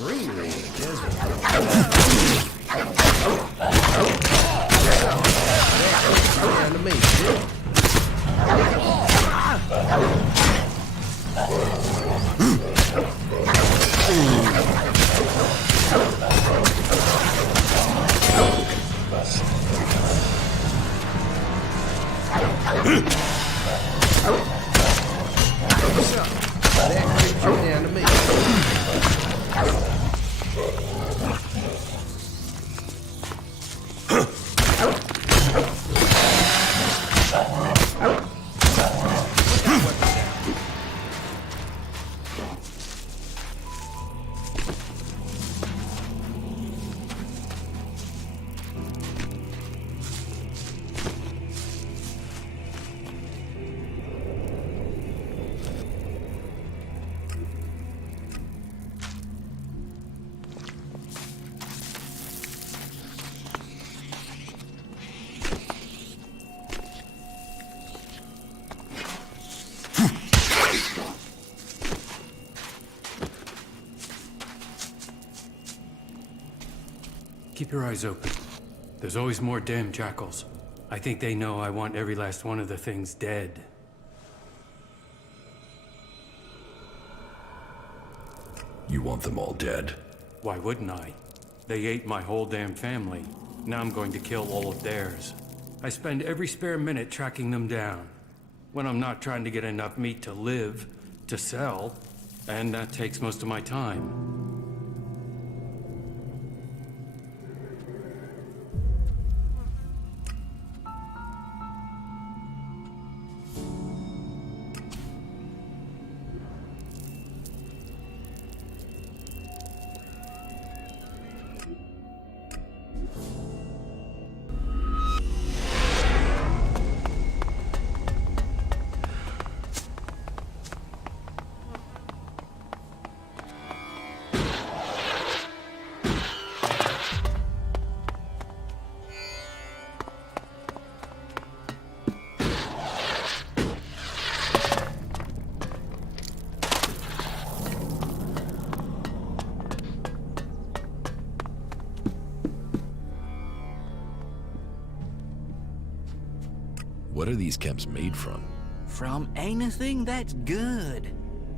Greenery in the desert. Down to me, kid. What's up? That creature down to me. Keep your eyes open. There's always more damn jackals. I think they know I want every last one of the things dead. You want them all dead? Why wouldn't I? They ate my whole damn family. Now I'm going to kill all of theirs. I spend every spare minute tracking them down. When I'm not trying to get enough meat to live, to sell, and that takes most of my time. What are these camps made from? From anything that's good,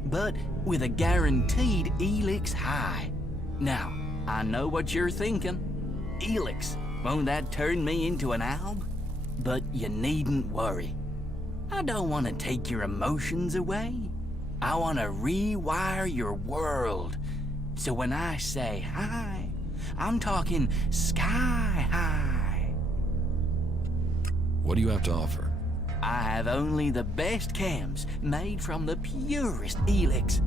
but with a guaranteed ELEX high. Now, I know what you're thinking. ELEX, won't that turn me into an alb? But you needn't worry. I don't want to take your emotions away. I want to rewire your world. So when I say high, I'm talking sky high. What do you have to offer? I have only the best cams made from the purest ELEX.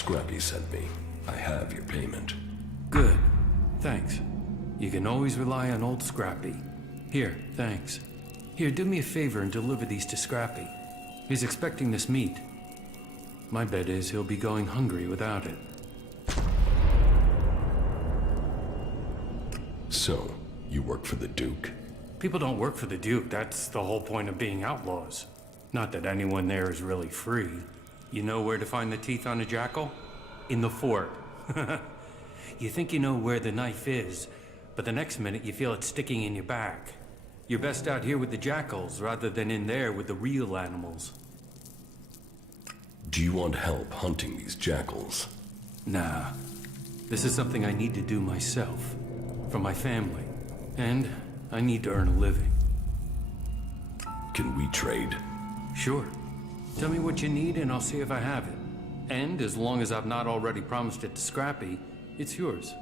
Scrappy sent me. I have your payment. Good. Thanks. You can always rely on old Scrappy. Here, thanks. Here, do me a favor and deliver these to Scrappy. He's expecting this meat. My bet is he'll be going hungry without it. So, you work for the Duke? People don't work for the Duke. That's the whole point of being outlaws. Not that anyone there is really free. You know where to find the teeth on a jackal? In the fort. You think you know where the knife is, but the next minute you feel it sticking in your back. You're best out here with the jackals rather than in there with the real animals. Do you want help hunting these jackals? Nah. This is something I need to do myself. For my family. And I need to earn a living. Can we trade? Sure. Tell me what you need and I'll see if I have it. And as long as I've not already promised it to Scrappy, it's yours.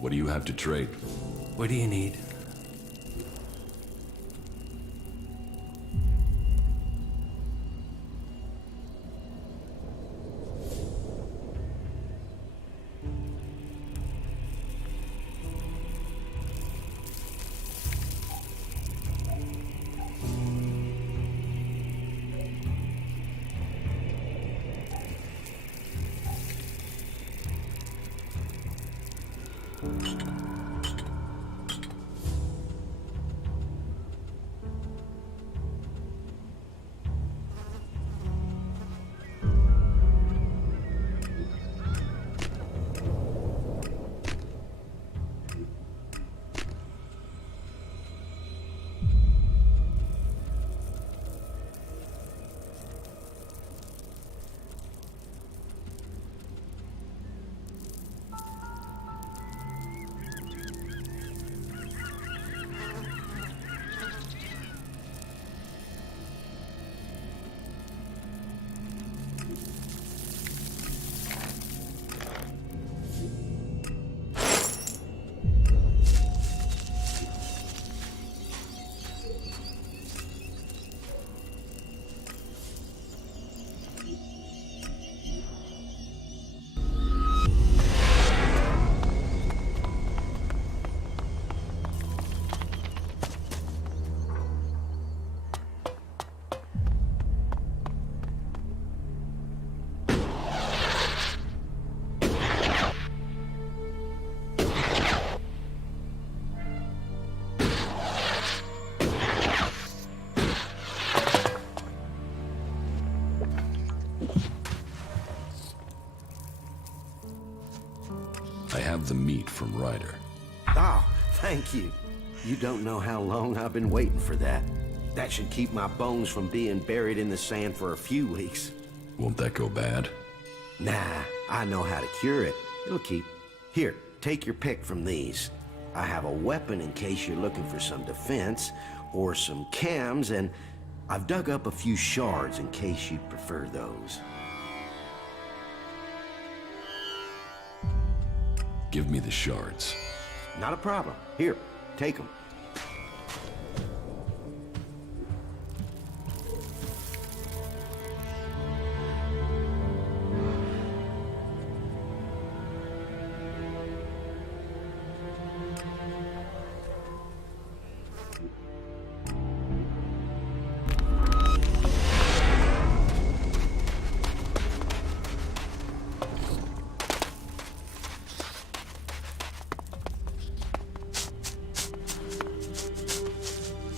What do you have to trade? What do you need? I have the meat from Ryder. Oh, thank you. You don't know how long I've been waiting for that. That should keep my bones from being buried in the sand for a few weeks. Won't that go bad? Nah, I know how to cure it. It'll keep. Here, take your pick from these. I have a weapon in case you're looking for some defense, or some cams, and I've dug up a few shards in case you'd prefer those. Give me the shards. Not a problem. Here, take them.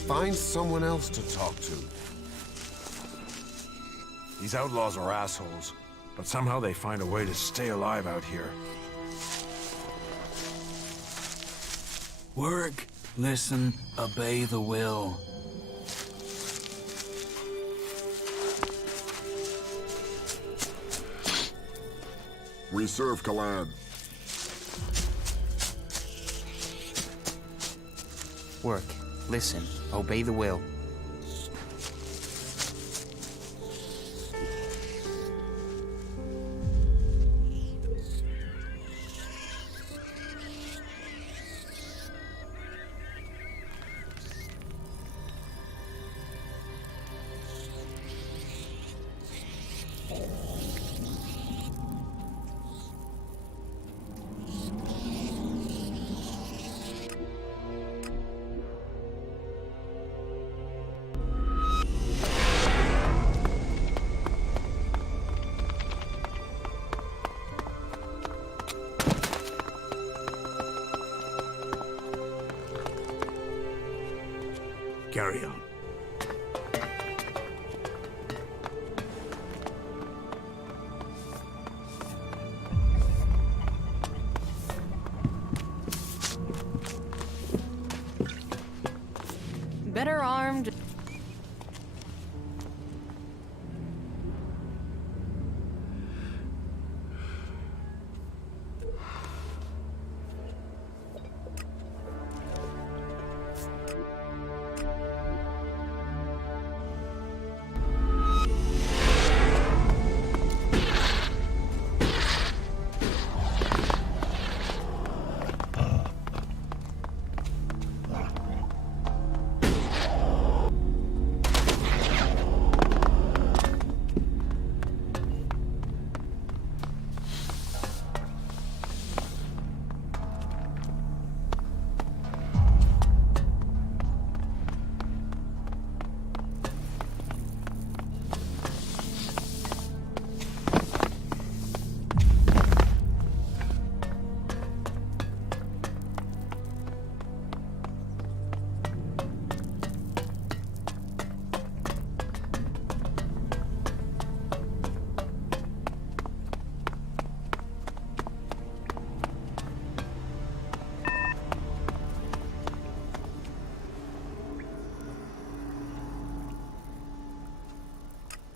Find someone else to talk to. These outlaws are assholes, but somehow they find a way to stay alive out here. Work, listen, obey the will. We serve Kalan. Work, listen, obey the will. Carry on. Better armed.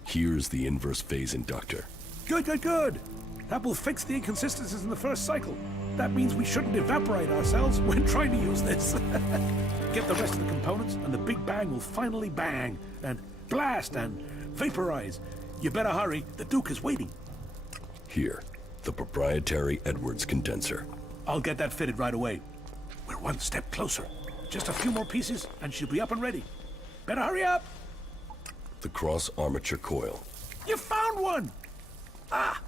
Here's the inverse phase inductor. Good, good, good. That will fix the inconsistencies in the first cycle. That means we shouldn't evaporate ourselves when trying to use this. Get the rest of the components, and the Big Bang will finally bang, and blast, and vaporize. You better hurry. The Duke is waiting. Here, the proprietary Edwards condenser. I'll get that fitted right away. We're one step closer. Just a few more pieces, and she'll be up and ready. Better hurry up. The cross-armature coil. You found one! Ah!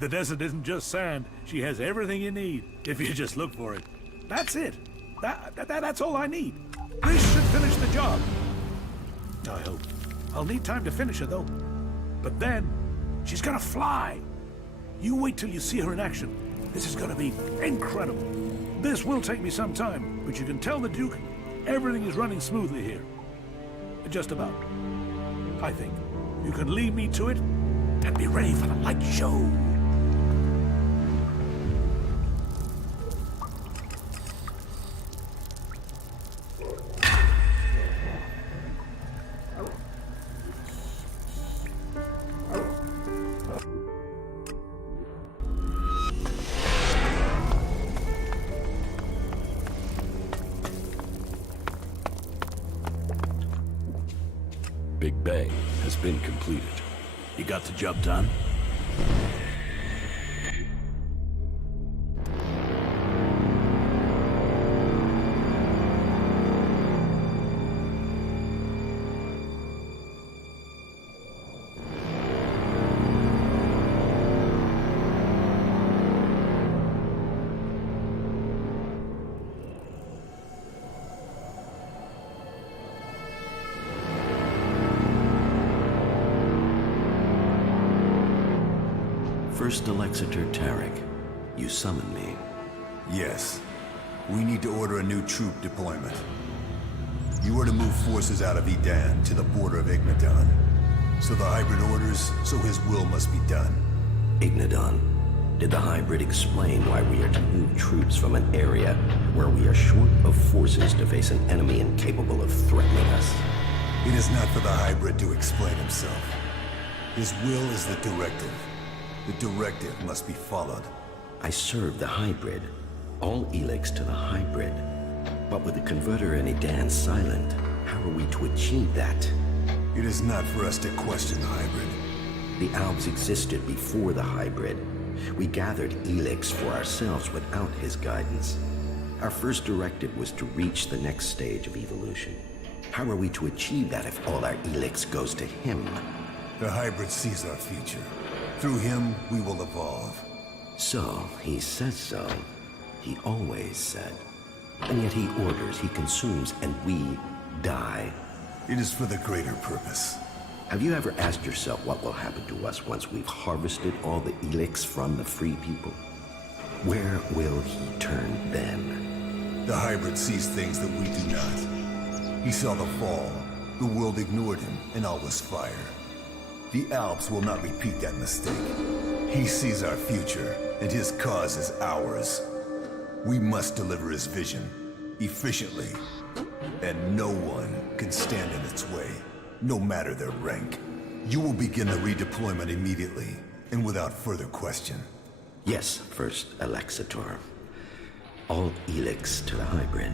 The desert isn't just sand. She has everything you need, if you just look for it. That's it. That's all I need. This should finish the job. I hope. I'll need time to finish her, though. But then, she's gonna fly. You wait till you see her in action. This is gonna be incredible. This will take me some time, but you can tell the Duke everything is running smoothly here. Just about. I think. You can lead me to it and be ready for the light show. Big Bang has been completed. You got the job done? First Alexander Tarek, you summoned me. Yes. We need to order a new troop deployment. You are to move forces out of Edan to the border of Ignadon. So the hybrid orders, so his will must be done. Ignadon, did the hybrid explain why we are to move troops from an area where we are short of forces to face an enemy incapable of threatening us? It is not for the hybrid to explain himself. His will is the directive. The directive must be followed. I serve the hybrid. All ELEX to the hybrid. But with the converter in Edan silent, how are we to achieve that? It is not for us to question the hybrid. The Albs existed before the hybrid. We gathered ELEX for ourselves without his guidance. Our first directive was to reach the next stage of evolution. How are we to achieve that if all our ELEX goes to him? The hybrid sees our future. Through him, we will evolve. So, he says so. He always said. And yet he orders, he consumes, and we die. It is for the greater purpose. Have you ever asked yourself what will happen to us once we've harvested all the ELEX from the free people? Where will he turn then? The hybrid sees things that we do not. He saw the fall. The world ignored him, and all was fire. The Alps will not repeat that mistake. He sees our future, and his cause is ours. We must deliver his vision, efficiently, and no one can stand in its way, no matter their rank. You will begin the redeployment immediately, and without further question. Yes, First Alexator. All ELEX to the hybrid.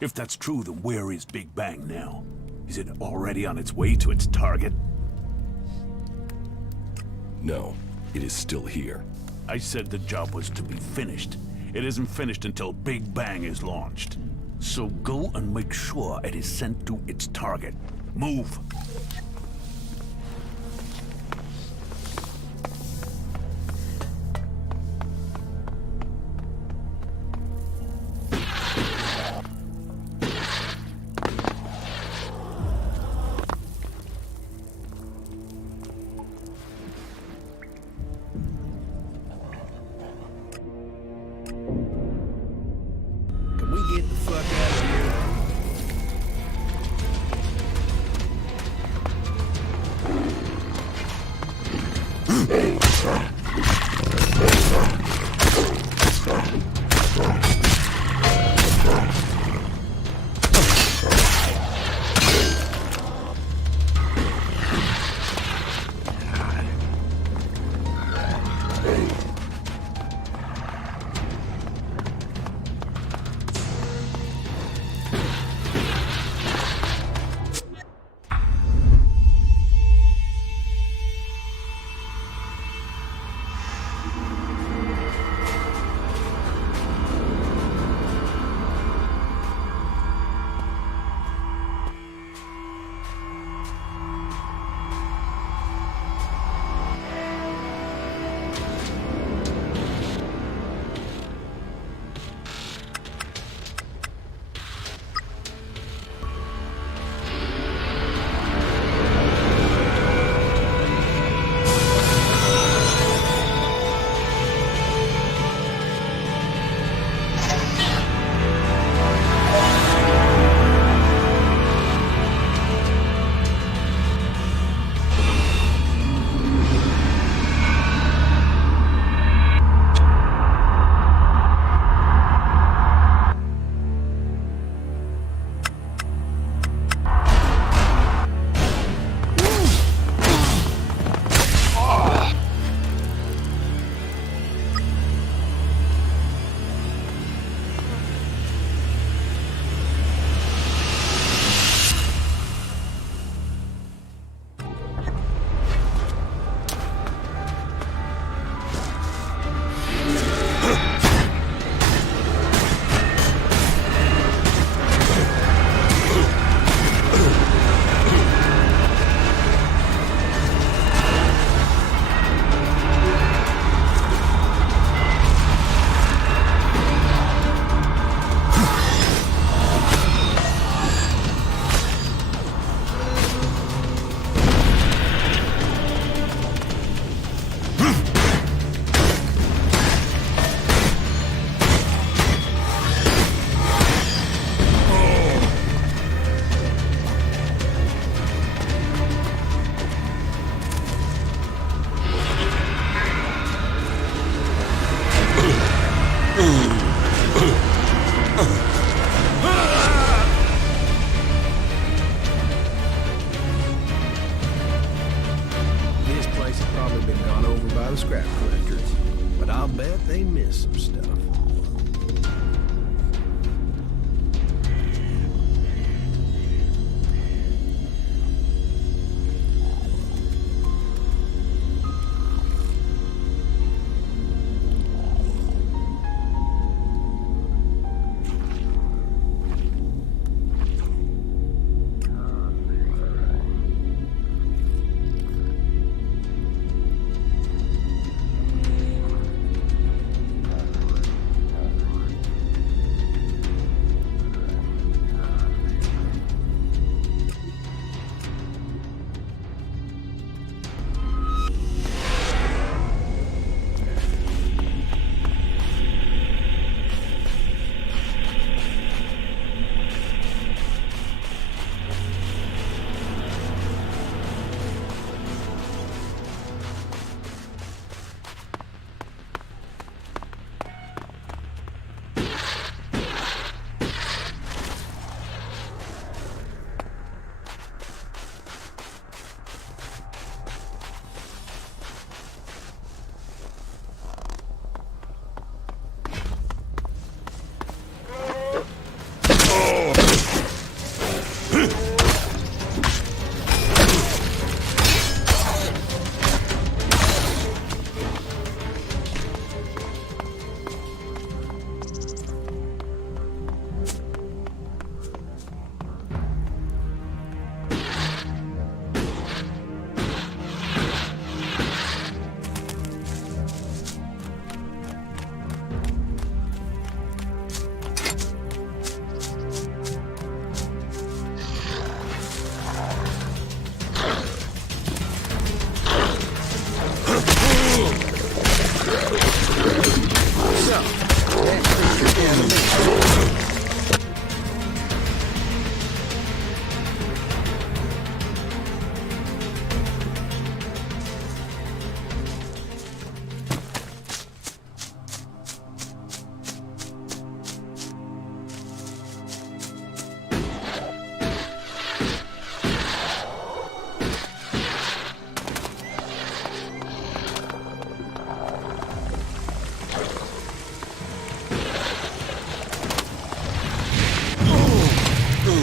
If that's true, then where is Big Bang now? Is it already on its way to its target? No, it is still here. I said the job was to be finished. It isn't finished until Big Bang is launched. So go and make sure it is sent to its target. Move! Can we get the fuck out of here? This place has probably been gone over by the scrap collectors, but I'll bet they missed some stuff. I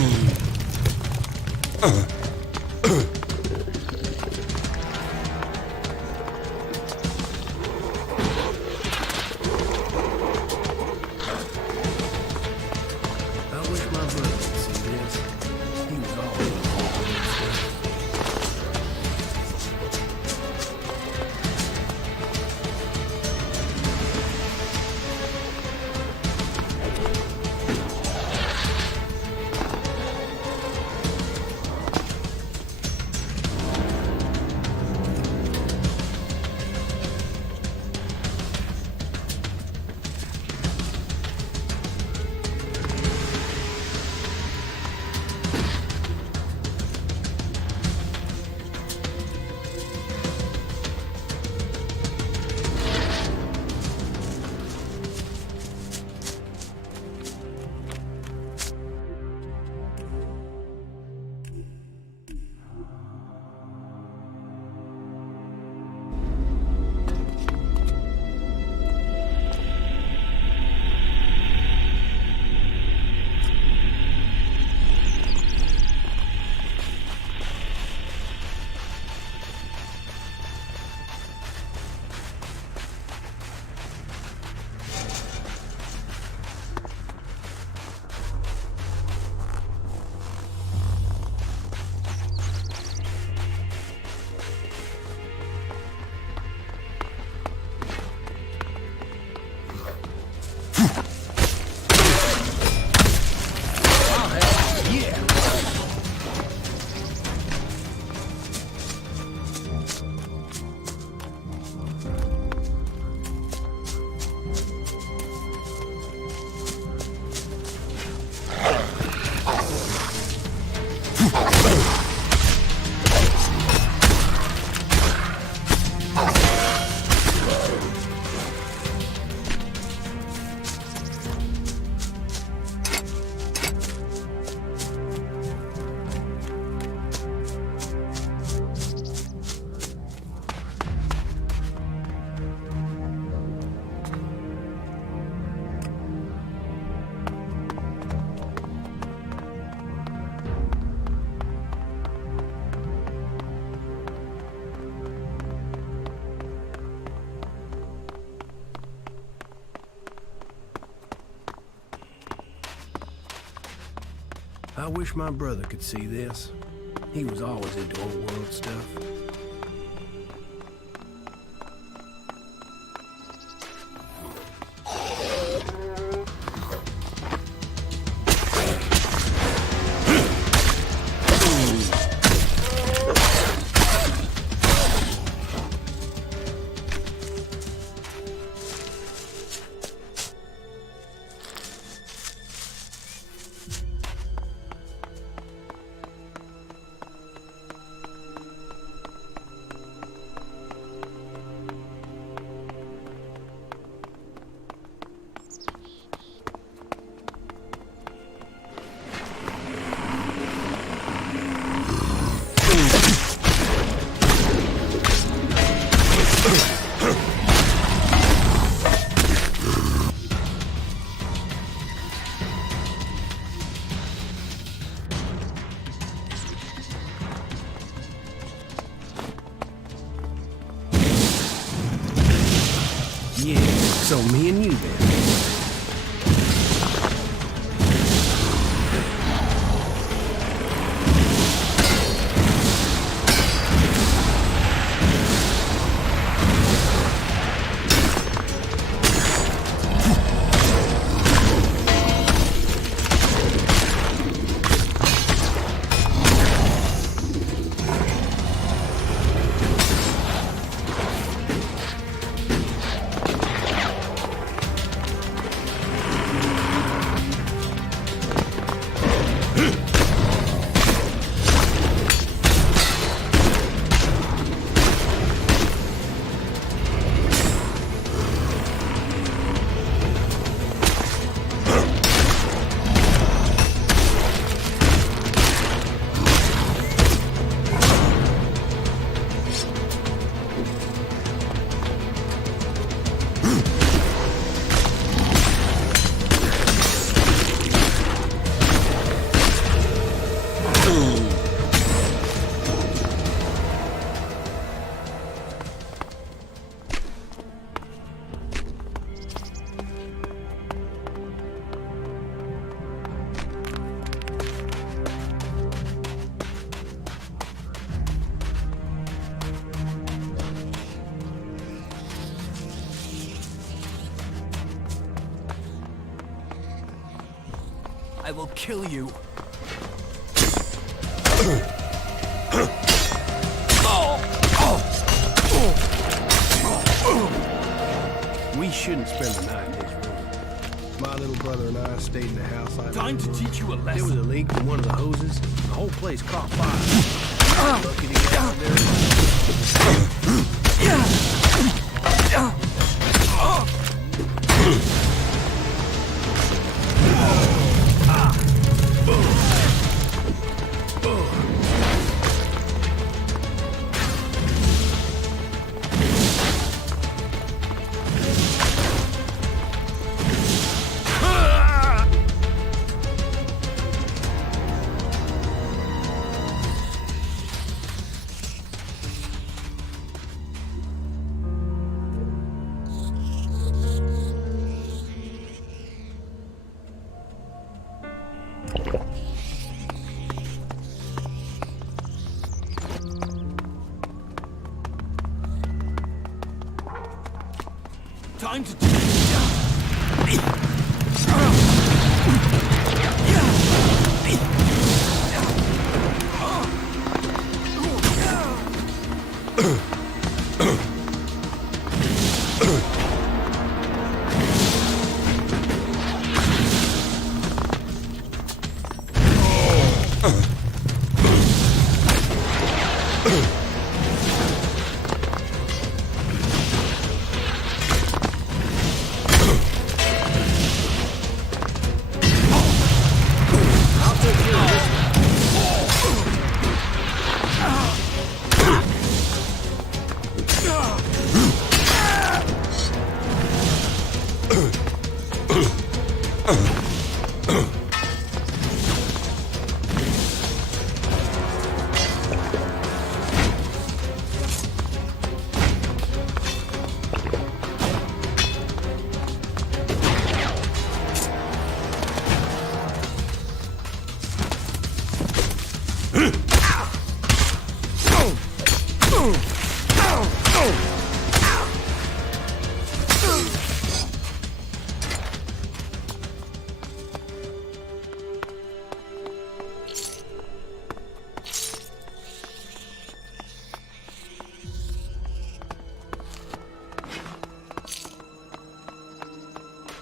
wish my brother could see this. He was always I wish my brother could see this. He was always into old world stuff. Yeah, so me and you then. I will kill you. We shouldn't spend the night in his room. My little brother and I stayed in the house. Time to teach you a There was lesson. a leak in one of the hoses. The whole place caught fire. Lucky to get out of Time to teach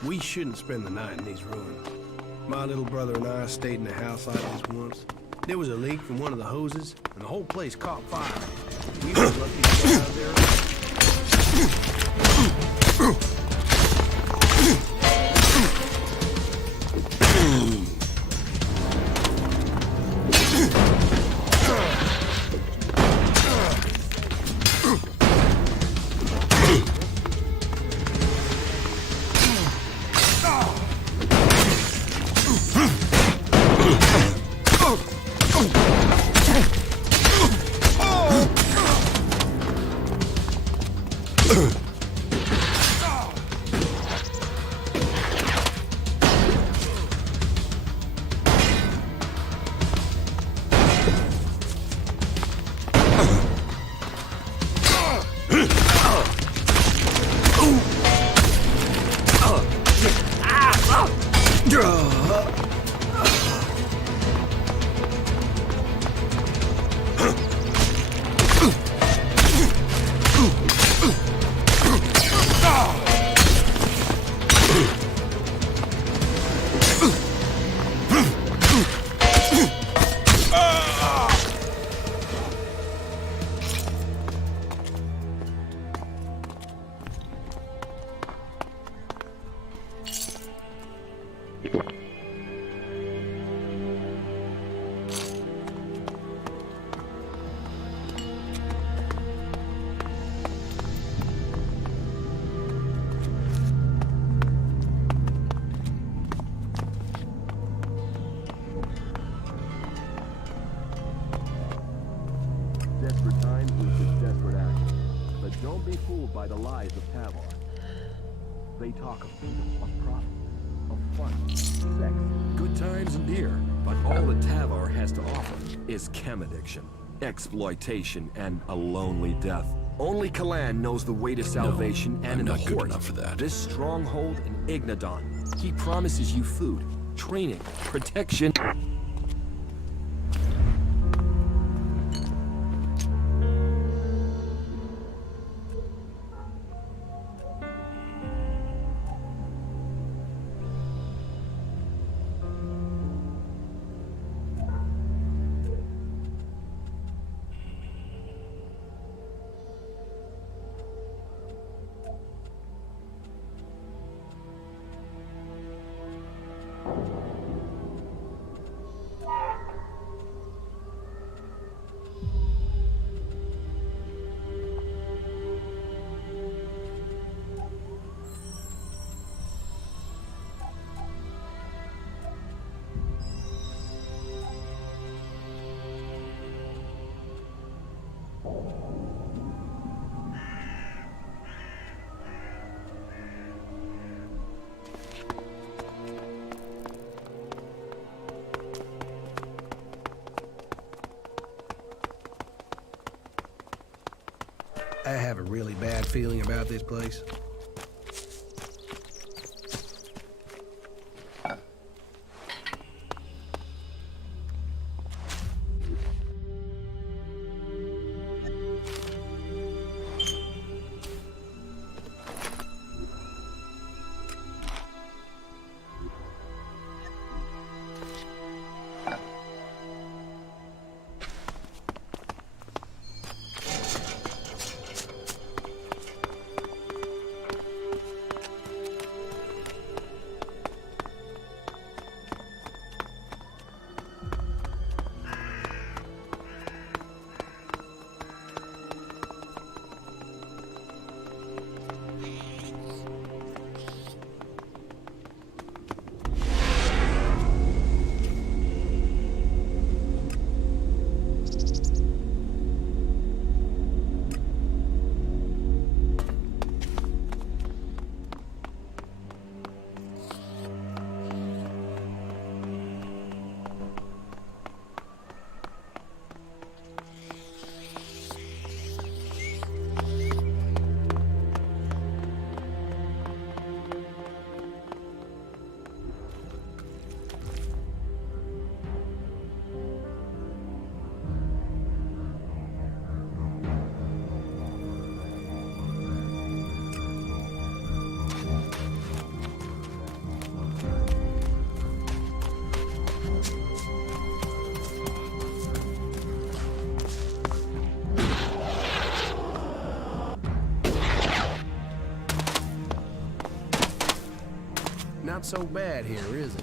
We shouldn't spend the night in these ruins. My little brother and I stayed in the house like this once. There was a leak from one of the hoses, and the whole place caught fire. We were lucky to get out of Desperate times need desperate action. But don't be fooled by the lies of Tavar. They talk of freedom, of profit, of fun, sex. Good times and dear, but all that Tavar has to offer is chem addiction, exploitation, and a lonely death. Only Kalan knows the way to salvation, and I'm in the not good Hort, enough for that. this stronghold in Ignadon, he promises you food, training, protection. I have a really bad feeling about this place. Not so bad here, is it?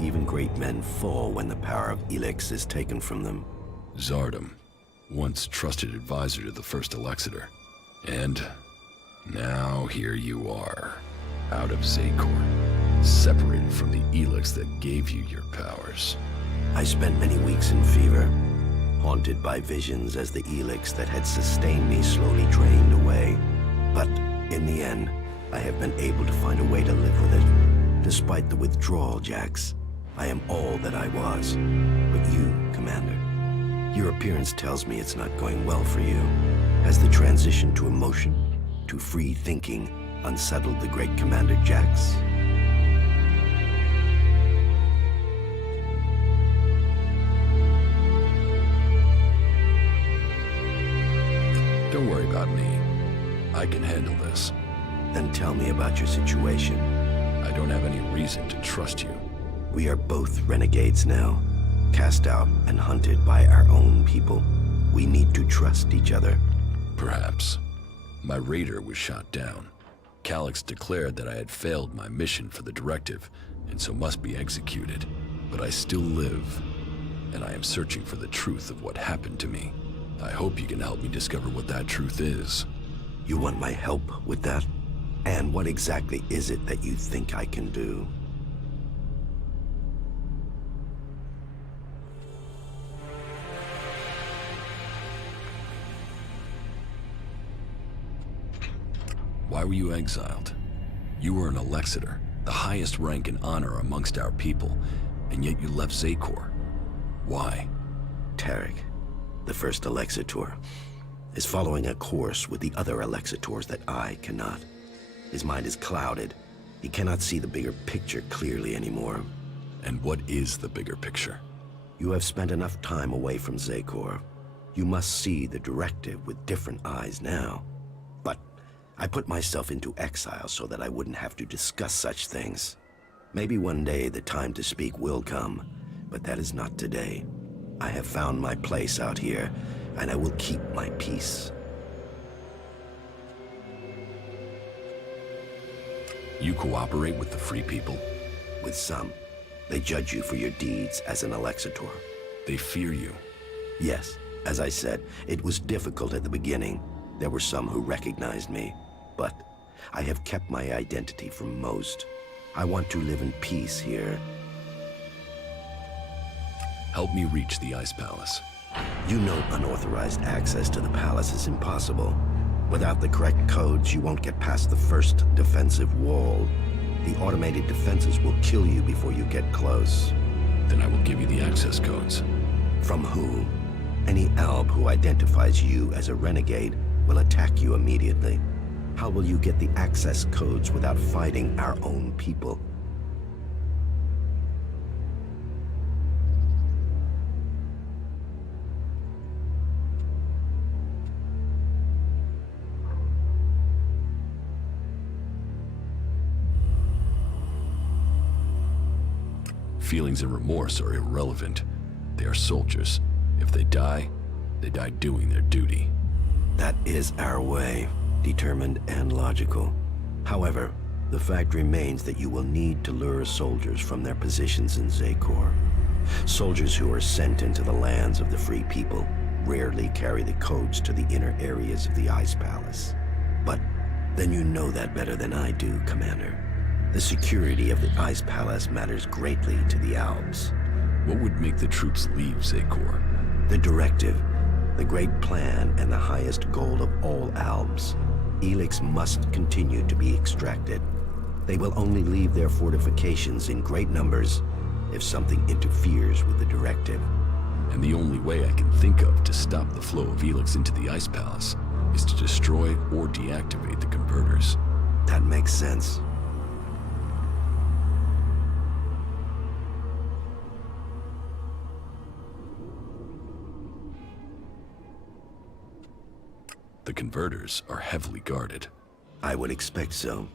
Even great men fall when the power of ELEX is taken from them. Zardom. once trusted advisor to the first Elexeter. And now here you are, out of Zakor, separated from the ELEX that gave you your powers. I spent many weeks in fever, haunted by visions as the ELEX that had sustained me slowly drained away. But in the end, I have been able to find a way to live with it. Despite the withdrawal, Jax, I am all that I was. But you, Commander, your appearance tells me it's not going well for you. Has the transition to emotion, to free thinking, unsettled the great Commander Jax? Don't worry about me. I can handle this. Then tell me about your situation. I don't have any reason to trust you. We are both renegades now, cast out and hunted by our own people. We need to trust each other. Perhaps. My raider was shot down. Calyx declared that I had failed my mission for the directive, and so must be executed. But I still live, and I am searching for the truth of what happened to me. I hope you can help me discover what that truth is. You want my help with that? And what exactly is it that you think I can do? Why were you exiled? You were an Elexeter, the highest rank and honor amongst our people, and yet you left Zakor. Why? Tarek, the first Elexetor, is following a course with the other Elexitors that I cannot. His mind is clouded. He cannot see the bigger picture clearly anymore. And what is the bigger picture? You have spent enough time away from Zakor. You must see the directive with different eyes now. But I put myself into exile so that I wouldn't have to discuss such things. Maybe one day the time to speak will come, but that is not today. I have found my place out here, and I will keep my peace. You cooperate with the Free People? With some. They judge you for your deeds as an Elexetor. They fear you? Yes. As I said, it was difficult at the beginning. There were some who recognized me, but I have kept my identity from most. I want to live in peace here. Help me reach the Ice Palace. You know unauthorized access to the palace is impossible. Without the correct codes, you won't get past the first defensive wall. The automated defenses will kill you before you get close. Then I will give you the access codes. From who? Any Alb who identifies you as a renegade will attack you immediately. How will you get the access codes without fighting our own people? Feelings and remorse are irrelevant. They are soldiers. If they die doing their duty. That is our way, determined and logical. However, the fact remains that you will need to lure soldiers from their positions in Zakor. Soldiers who are sent into the lands of the Free People rarely carry the codes to the inner areas of the Ice Palace. But then you know that better than I do, Commander. The security of the Ice Palace matters greatly to the Albs. What would make the troops leave Zakor? The directive, the great plan, and the highest goal of all Albs. ELEX must continue to be extracted. They will only leave their fortifications in great numbers if something interferes with the directive. And the only way I can think of to stop the flow of ELEX into the Ice Palace is to destroy or deactivate the converters. That makes sense. The converters are heavily guarded. I would expect so.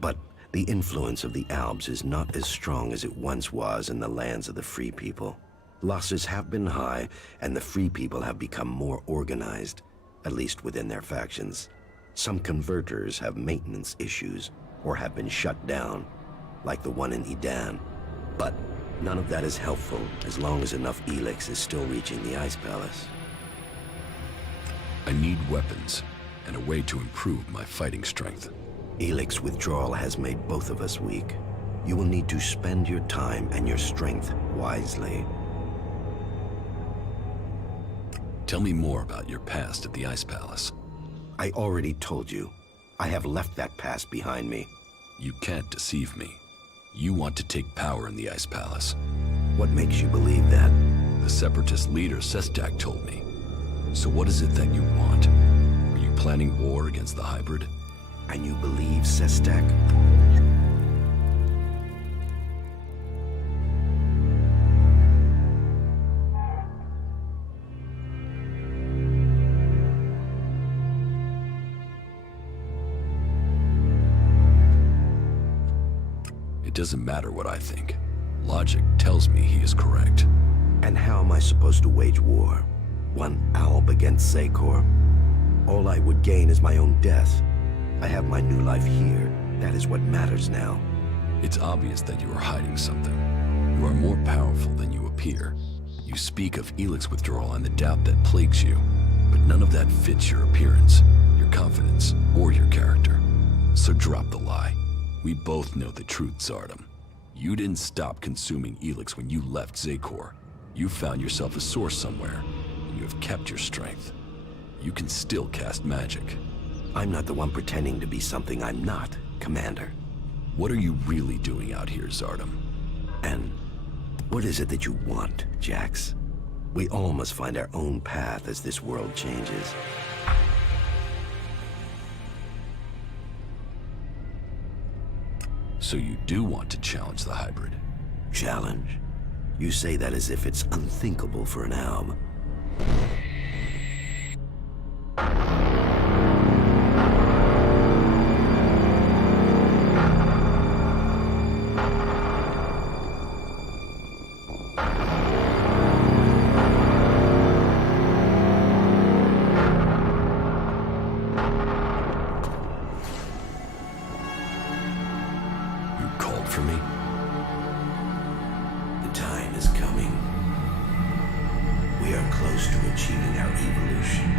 But the influence of the Albs is not as strong as it once was in the lands of the Free People. Losses have been high, and the Free People have become more organized, at least within their factions. Some converters have maintenance issues, or have been shut down, like the one in Edan. But none of that is helpful as long as enough ELEX is still reaching the Ice Palace. I need weapons and a way to improve my fighting strength. ELEX withdrawal has made both of us weak. You will need to spend your time and your strength wisely. Tell me more about your past at the Ice Palace. I already told you. I have left that past behind me. You can't deceive me. You want to take power in the Ice Palace. What makes you believe that? The Separatist leader, Sestak, told me. So what is it that you want? Are you planning war against the hybrid? And you believe Sestak? It doesn't matter what I think. Logic tells me he is correct. And how am I supposed to wage war? One alb against Zakor? All I would gain is my own death. I have my new life here. That is what matters now. It's obvious that you are hiding something. You are more powerful than you appear. You speak of ELEX withdrawal and the doubt that plagues you, but none of that fits your appearance, your confidence, or your character. So drop the lie. We both know the truth, Zardom. You didn't stop consuming ELEX when you left Zakor. You found yourself a source somewhere, and you have kept your strength. You can still cast magic. I'm not the one pretending to be something I'm not, Commander. What are you really doing out here, Zardom? And what is it that you want, Jax? We all must find our own path as this world changes. So you do want to challenge the hybrid? Challenge? You say that as if it's unthinkable for an alb. For me? The time is coming. We are close to achieving our evolution.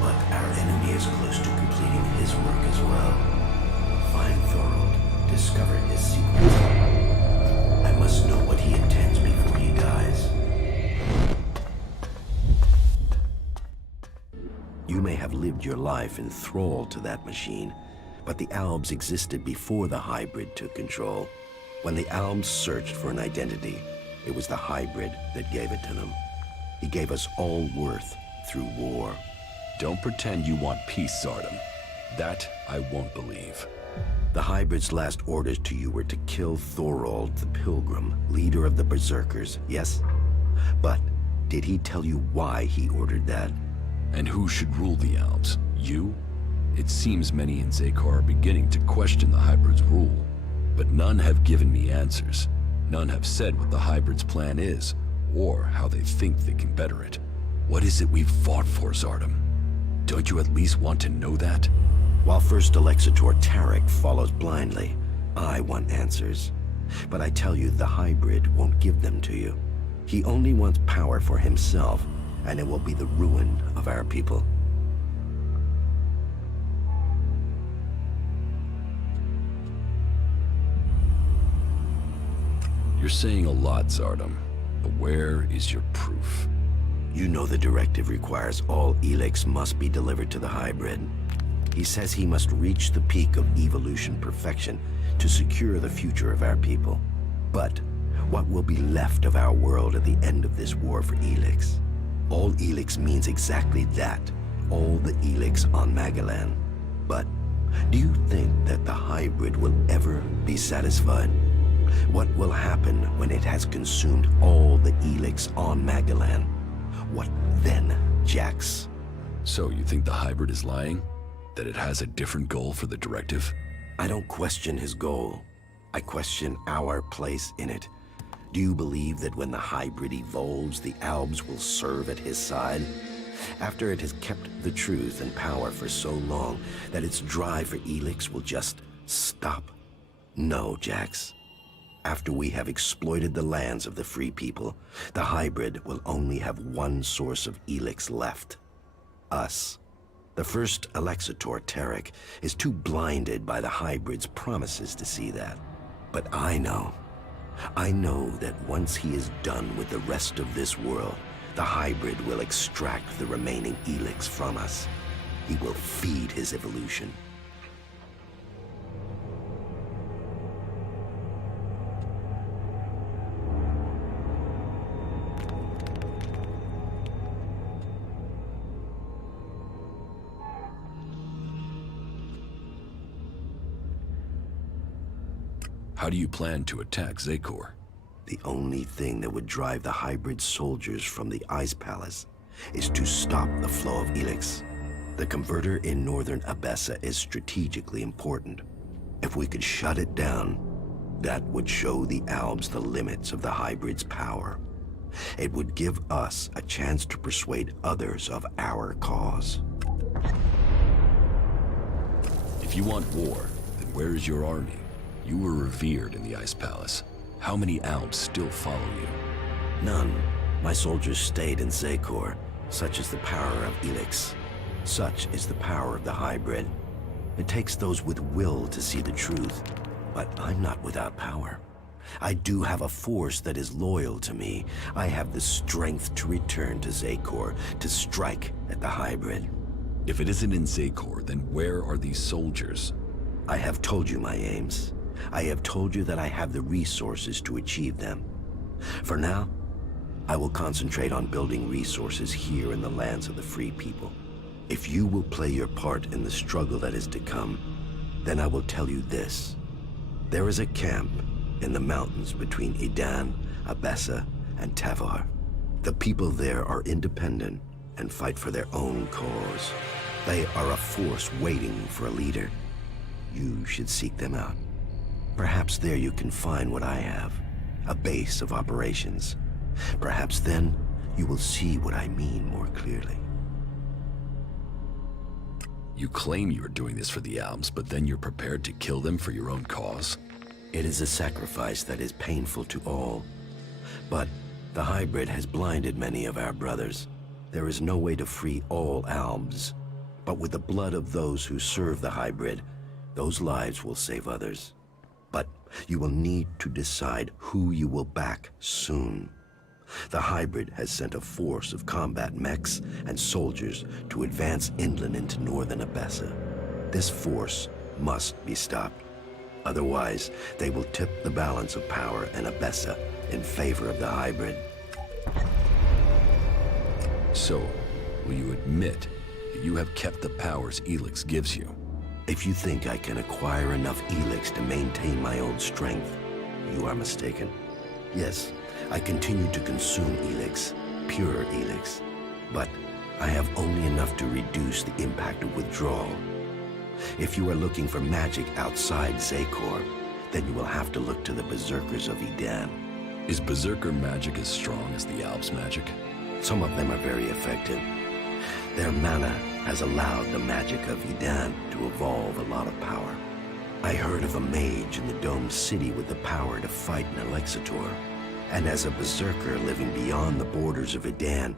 But our enemy is close to completing his work as well. Find Thorold, discover his secrets. I must know what he intends before he dies. You may have lived your life in thrall to that machine, but the Albs existed before the hybrid took control. When the Albs searched for an identity, it was the hybrid that gave it to them. He gave us all worth through war. Don't pretend you want peace, Zardom. That I won't believe. The hybrid's last orders to you were to kill Thorold the Pilgrim, leader of the Berserkers, yes? But did he tell you why he ordered that? And who should rule the Albs? You? It seems many in Zakor are beginning to question the hybrid's rule, but none have given me answers. None have said what the hybrid's plan is, or how they think they can better it. What is it we've fought for, Zardom? Don't you at least want to know that? While First Alexitor Tarek follows blindly, I want answers. But I tell you, the hybrid won't give them to you. He only wants power for himself, and it will be the ruin of our people. You're saying a lot, Zardom, but where is your proof? You know the directive requires all ELEX must be delivered to the hybrid. He says he must reach the peak of evolution perfection to secure the future of our people. But what will be left of our world at the end of this war for ELEX? All ELEX means exactly that, all the ELEX on Magellan. But do you think that the hybrid will ever be satisfied? What will happen when it has consumed all the ELEX on Magellan? What then, Jax? So you think the hybrid is lying? That it has a different goal for the directive? I don't question his goal. I question our place in it. Do you believe that when the hybrid evolves, the Albs will serve at his side? After it has kept the truth and power for so long that its drive for ELEX will just stop? No, Jax. After we have exploited the lands of the free people, the hybrid will only have one source of ELEX left. Us. The first Alexitor, Tarek, is too blinded by the hybrid's promises to see that. But I know that once he is done with the rest of this world, the hybrid will extract the remaining ELEX from us. He will feed his evolution. How do you plan to attack Zakor? The only thing that would drive the hybrid soldiers from the Ice Palace is to stop the flow of ELEX. The converter in northern Abessa is strategically important. If we could shut it down, that would show the Albs the limits of the hybrid's power. It would give us a chance to persuade others of our cause. If you want war, then where is your army? You were revered in the Ice Palace. How many Albs still follow you? None. My soldiers stayed in Zakor. Such is the power of ELEX. Such is the power of the hybrid. It takes those with will to see the truth. But I'm not without power. I do have a force that is loyal to me. I have the strength to return to Zakor, to strike at the hybrid. If it isn't in Zakor, then where are these soldiers? I have told you my aims. I have told you that I have the resources to achieve them. For now, I will concentrate on building resources here in the lands of the free people. If you will play your part in the struggle that is to come, then I will tell you this. There is a camp in the mountains between Idan, Abessa, and Tavar. The people there are independent and fight for their own cause. They are a force waiting for a leader. You should seek them out. Perhaps there you can find what I have, a base of operations. Perhaps then you will see what I mean more clearly. You claim you are doing this for the Albs, but then you're prepared to kill them for your own cause? It is a sacrifice that is painful to all. But the hybrid has blinded many of our brothers. There is no way to free all Albs. But with the blood of those who serve the hybrid, those lives will save others. But you will need to decide who you will back soon. The hybrid has sent a force of combat mechs and soldiers to advance inland into northern Abessa. This force must be stopped. Otherwise, they will tip the balance of power in Abessa in favor of the hybrid. So, will you admit that you have kept the powers ELEX gives you? If you think I can acquire enough ELEX to maintain my old strength, you are mistaken. Yes, I continue to consume ELEX, pure ELEX, but I have only enough to reduce the impact of withdrawal. If you are looking for magic outside Zakor, then you will have to look to the Berserkers of Idan. Is Berserker magic as strong as the Albs' magic? Some of them are very effective. Their mana has allowed the magic of Idan to evolve a lot of power. I heard of a mage in the Dome City with the power to fight an Alexitor. And as a Berserker living beyond the borders of Idan,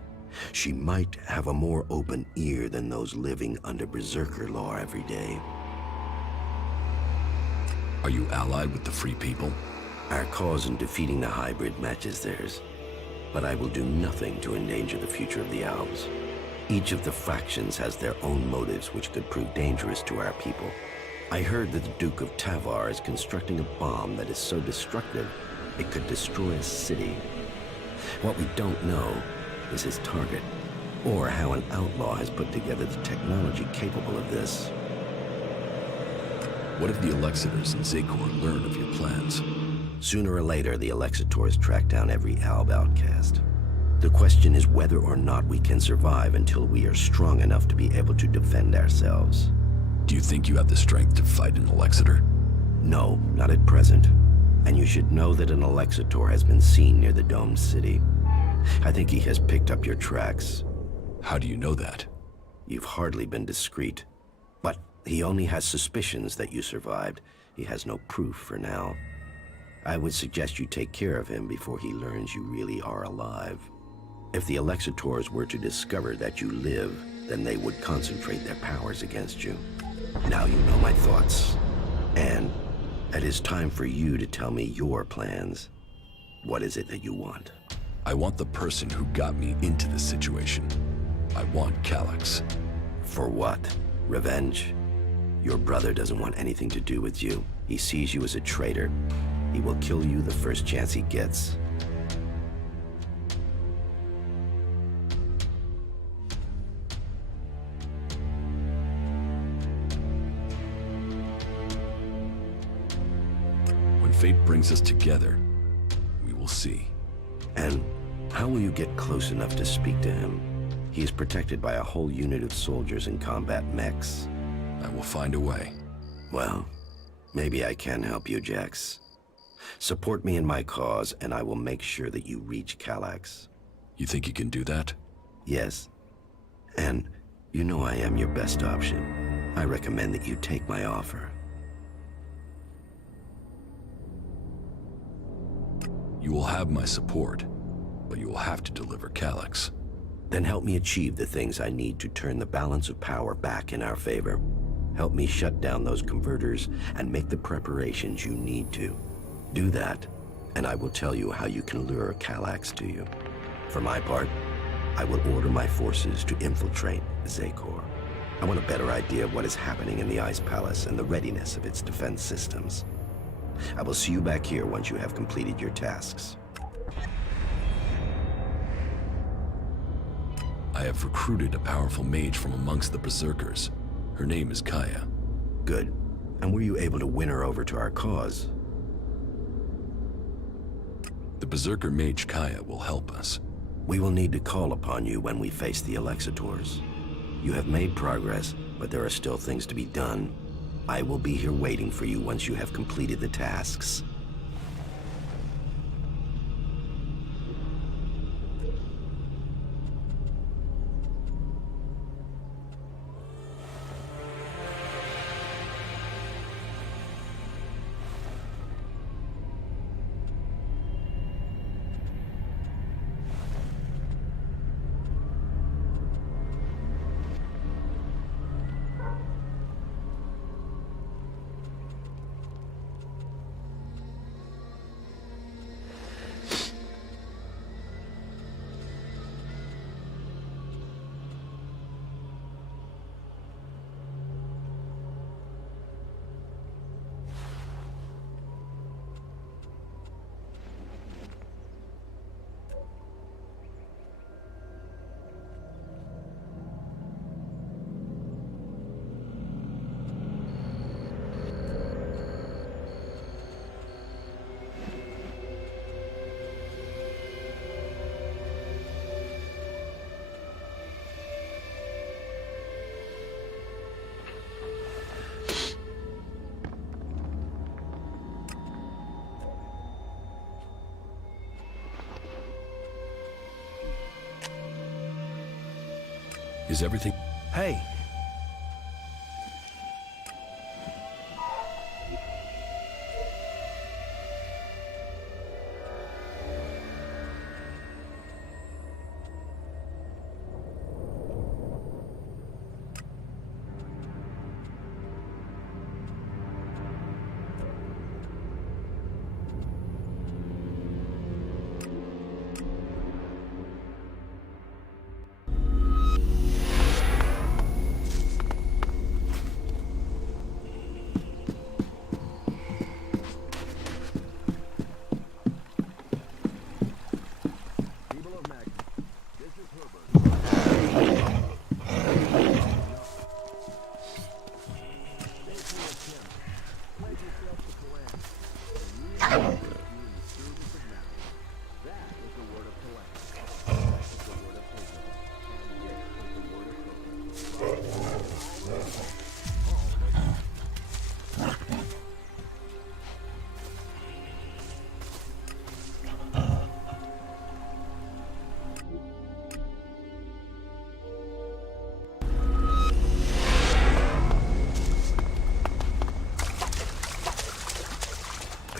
she might have a more open ear than those living under Berserker law every day. Are you allied with the Free People? Our cause in defeating the hybrid matches theirs. But I will do nothing to endanger the future of the Albs. Each of the factions has their own motives which could prove dangerous to our people. I heard that the Duke of Tavar is constructing a bomb that is so destructive it could destroy a city. What we don't know is his target, or how an outlaw has put together the technology capable of this. What if the Alexitors in Zakor learn of your plans? Sooner or later, the Alexitors track down every Alb outcast. The question is whether or not we can survive until we are strong enough to be able to defend ourselves. Do you think you have the strength to fight an Alexitor? No, not at present. And you should know that an Alexitor has been seen near the Domed City. I think he has picked up your tracks. How do you know that? You've hardly been discreet. But he only has suspicions that you survived. He has no proof for now. I would suggest you take care of him before he learns you really are alive. If the Alexitors were to discover that you live, then they would concentrate their powers against you. Now you know my thoughts. And it is time for you to tell me your plans. What is it that you want? I want the person who got me into this situation. I want Calyx. For what? Revenge? Your brother doesn't want anything to do with you. He sees you as a traitor. He will kill you the first chance he gets. When fate brings us together, we will see. And how will you get close enough to speak to him? He is protected by a whole unit of soldiers and combat mechs. I will find a way. Well, maybe I can help you, Jax. Support me in my cause, and I will make sure that you reach Calyx. You think you can do that? Yes. And you know I am your best option. I recommend that you take my offer. You will have my support, but you will have to deliver Calyx. Then help me achieve the things I need to turn the balance of power back in our favor. Help me shut down those converters and make the preparations you need to. Do that, and I will tell you how you can lure Calyx to you. For my part, I will order my forces to infiltrate Zakor. I want a better idea of what is happening in the Ice Palace and the readiness of its defense systems. I will see you back here once you have completed your tasks. I have recruited a powerful mage from amongst the Berserkers. Her name is Kaya. Good. And were you able to win her over to our cause? The Berserker mage Kaya will help us. We will need to call upon you when we face the Alexitors. You have made progress, but there are still things to be done. I will be here waiting for you once you have completed the tasks. Is everything... Hey,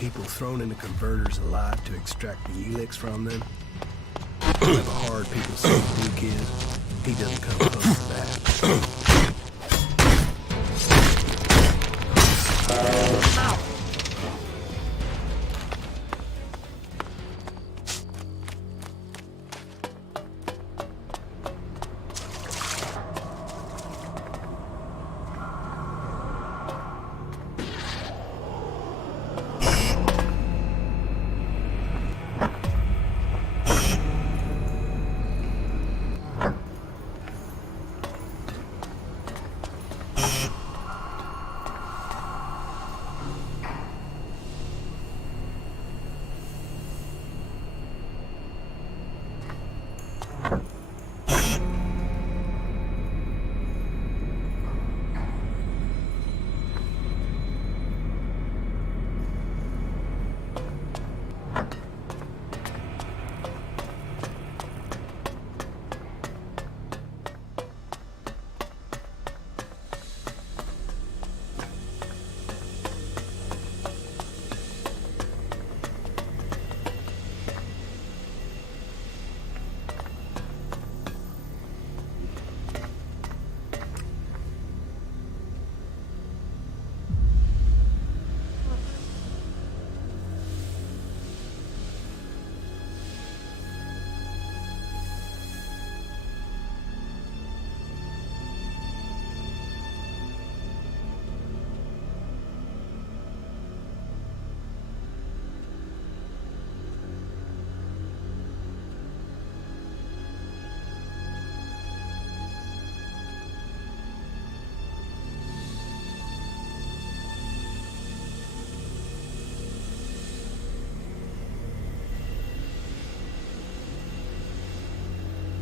people thrown into converters alive to extract the ELEX from them. However hard people say Duke is, he doesn't come close to that.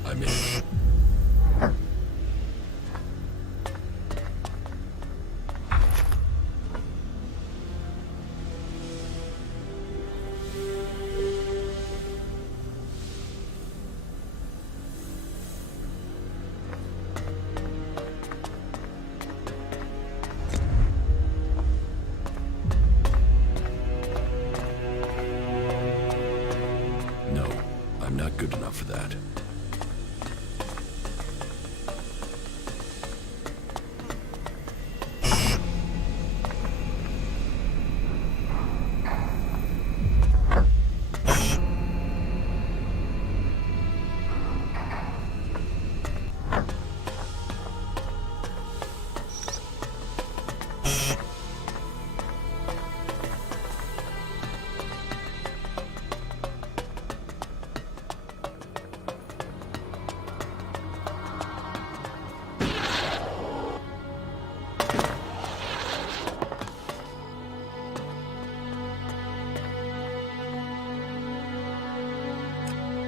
I'm in. No, I'm not good enough for that.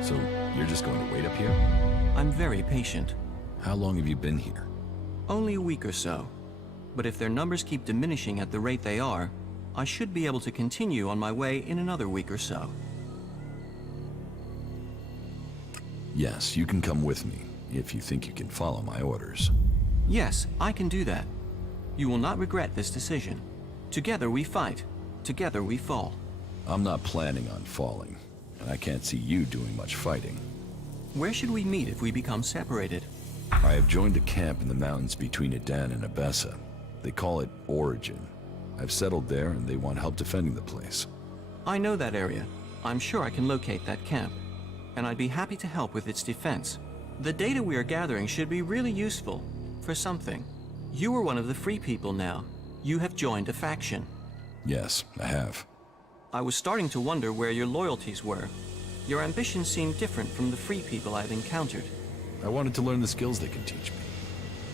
So, you're just going to wait up here? I'm very patient. How long have you been here? Only a week or so. But if their numbers keep diminishing at the rate they are, I should be able to continue on my way in another week or so. Yes, you can come with me, if you think you can follow my orders. Yes, I can do that. You will not regret this decision. Together we fight. Together we fall. I'm not planning on falling, and I can't see you doing much fighting. Where should we meet if we become separated? I have joined a camp in the mountains between Edan and Abessa. They call it Origin. I've settled there, and they want help defending the place. I know that area. I'm sure I can locate that camp. And I'd be happy to help with its defense. The data we are gathering should be really useful. For something. You are one of the free people now. You have joined a faction. Yes, I have. I was starting to wonder where your loyalties were. Your ambitions seem different from the free people I've encountered. I wanted to learn the skills they can teach me.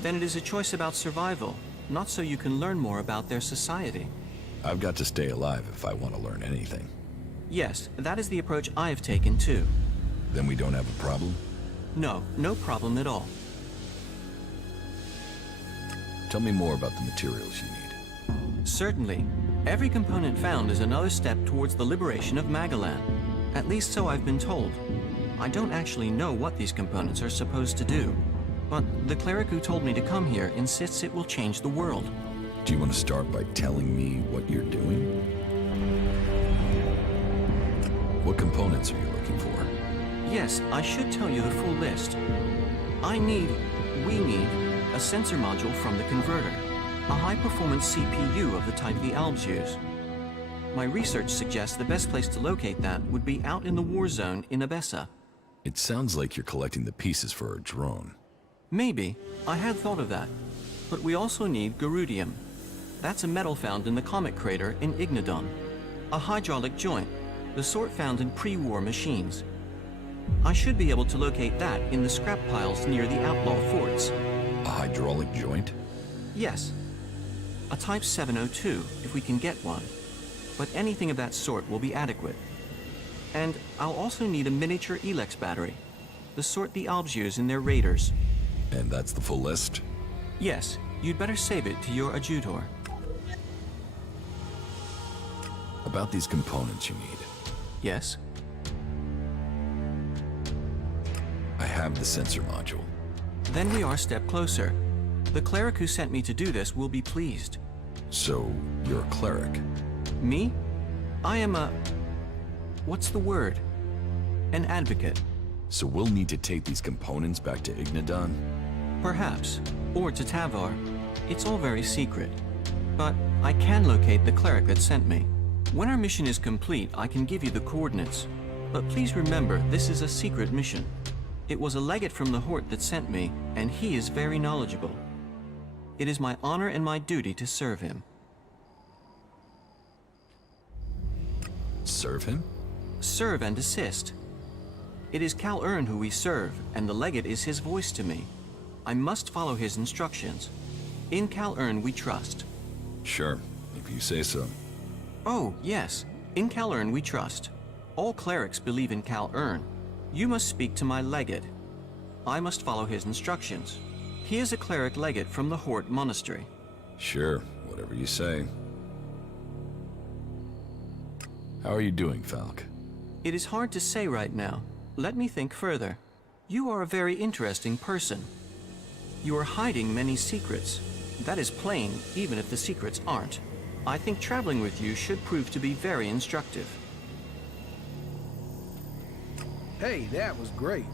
Then it is a choice about survival, not so you can learn more about their society. I've got to stay alive if I want to learn anything. Yes, that is the approach I have taken too. Then we don't have a problem? No, no problem at all. Tell me more about the materials you need. Certainly. Every component found is another step towards the liberation of Magalan. At least so I've been told. I don't actually know what these components are supposed to do. But the cleric who told me to come here insists it will change the world. Do you want to start by telling me what you're doing? What components are you looking for? Yes, I should tell you the full list. We need a sensor module from the converter, a high-performance CPU of the type the Albs use. My research suggests the best place to locate that would be out in the war zone in Abessa. It sounds like you're collecting the pieces for a drone. Maybe. I had thought of that. But we also need Garudium. That's a metal found in the comet crater in Ignodon. A hydraulic joint, the sort found in pre-war machines. I should be able to locate that in the scrap piles near the outlaw forts. A hydraulic joint? Yes. A Type 702, if we can get one. But anything of that sort will be adequate. And I'll also need a miniature ELEX battery, the sort the Albs use in their raiders. And that's the full list? Yes, you'd better save it to your adjutor. About these components you need. Yes? I have the sensor module. Then we are a step closer. The cleric who sent me to do this will be pleased. So, you're a cleric? Me? I am a... what's the word? An advocate. So we'll need to take these components back to Ignodon? Perhaps. Or to Tavar. It's all very secret. But I can locate the cleric that sent me. When our mission is complete, I can give you the coordinates. But please remember, this is a secret mission. It was a legate from the Hort that sent me, and he is very knowledgeable. It is my honor and my duty to serve him. Serve him? Serve and assist. It is Cal Ern who we serve, and the legate is his voice to me. I must follow his instructions. In Cal Ern we trust. Sure, if you say so. Oh, yes. In Cal Ern we trust. All clerics believe in Cal Ern. You must speak to my legate. I must follow his instructions. He is a cleric legate from the Hort Monastery. Sure, whatever you say. How are you doing, Falk? It is hard to say right now. Let me think further. You are a very interesting person. You are hiding many secrets. That is plain, even if the secrets aren't. I think traveling with you should prove to be very instructive. Hey, that was great.